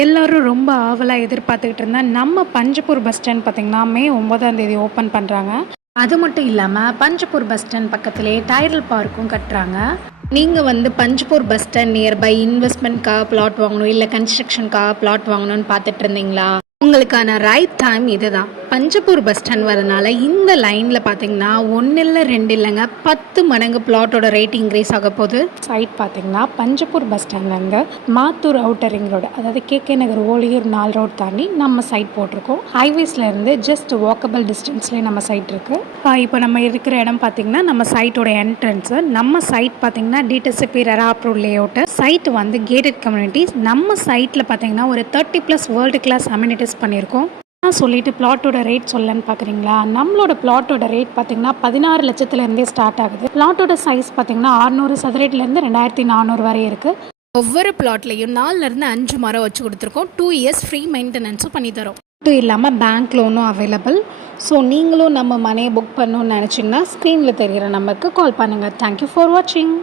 எல்லோரும் ரொம்ப ஆவலாக எதிர்பார்த்துக்கிட்டு இருந்தா நம்ம பஞ்சப்பூர் பஸ் ஸ்டாண்ட் பார்த்திங்கன்னா மே 9ஆம் தேதி ஓப்பன் பண்ணுறாங்க. அது மட்டும் இல்லாமல் பஞ்சப்பூர் பஸ் ஸ்டாண்ட் பக்கத்துலேயே டைடல் பார்க்கும் கட்டுறாங்க. நீங்கள் பஞ்சப்பூர் பஸ் ஸ்டாண்ட் நியர்பை இன்வெஸ்ட்மெண்ட்காக பிளாட் வாங்கணும், இல்லை கன்ஸ்ட்ரக்ஷனுக்காக பிளாட் வாங்கணும்னு பார்த்துட்டு இருந்தீங்களா? உங்களுக்கான ரைட் டைம் இதுதான். பஞ்சப்பூர் பஸ் ஸ்டாண்ட் வரதுனால இந்த லைனில் பார்த்தீங்கன்னா 1 இல்லை 2 இல்லைங்க 10 மடங்கு பிளாட்டோட ரேட் இன்க்ரீஸ் ஆக போகுது. சைட் பார்த்தீங்கன்னா பஞ்சப்பூர் பஸ் ஸ்டாண்ட்லேருந்து மாத்தூர் அவுட்டர் ரிங் ரோடு, அதாவது கேகே நகர் ஓலியூர் 4 ரோடு தாண்டி நம்ம சைட் போட்டிருக்கோம். ஹைவேஸ்லேருந்து ஜஸ்ட் வாக்கபிள் டிஸ்டன்ஸ்லேயே நம்ம சைட் இருக்குது. இப்போ நம்ம இருக்கிற இடம் பார்த்தீங்கன்னா நம்ம சைட்டோட என்ட்ரன்ஸு. நம்ம சைட் பார்த்தீங்கன்னா DTCP RERA approve layout. Site gated communities. நம்ம சைட்டில் பார்த்தீங்கன்னா ஒரு 30+ வேர்ல்டு கிளாஸ் அம்யூனிட்டிஸ் பண்ணியிருக்கோம். சொல்லிட்டு பிளாட்டோட ரேட் சொல்லன்னு பார்க்குறீங்களா? நம்மளோட பிளாட்டோட ரேட் பார்த்தீங்கன்னா 16 லட்சத்துலேருந்தே ஸ்டார்ட் ஆகுது. பிளாட்டோட சைஸ் பார்த்தீங்கன்னா 600 சதுரடிலேருந்து 2400 வரை இருக்குது. ஒவ்வொரு பிளாட்லேயும் 4லேருந்து 5 மரம் வச்சு கொடுத்துருக்கோம். 2 இயர்ஸ் ஃப்ரீ மெயின்டெனன்ஸும் பண்ணி தரோம். இது இல்லாமல் பேங்க் லோனும் அவைலபிள். ஸோ நீங்களும் நம்ம மனையை புக் பண்ணணும்னு நினச்சிங்கன்னா ஸ்க்ரீனில் தெரிகிற நம்பருக்கு கால் பண்ணுங்கள். தேங்க்யூ ஃபார் வாட்சிங்.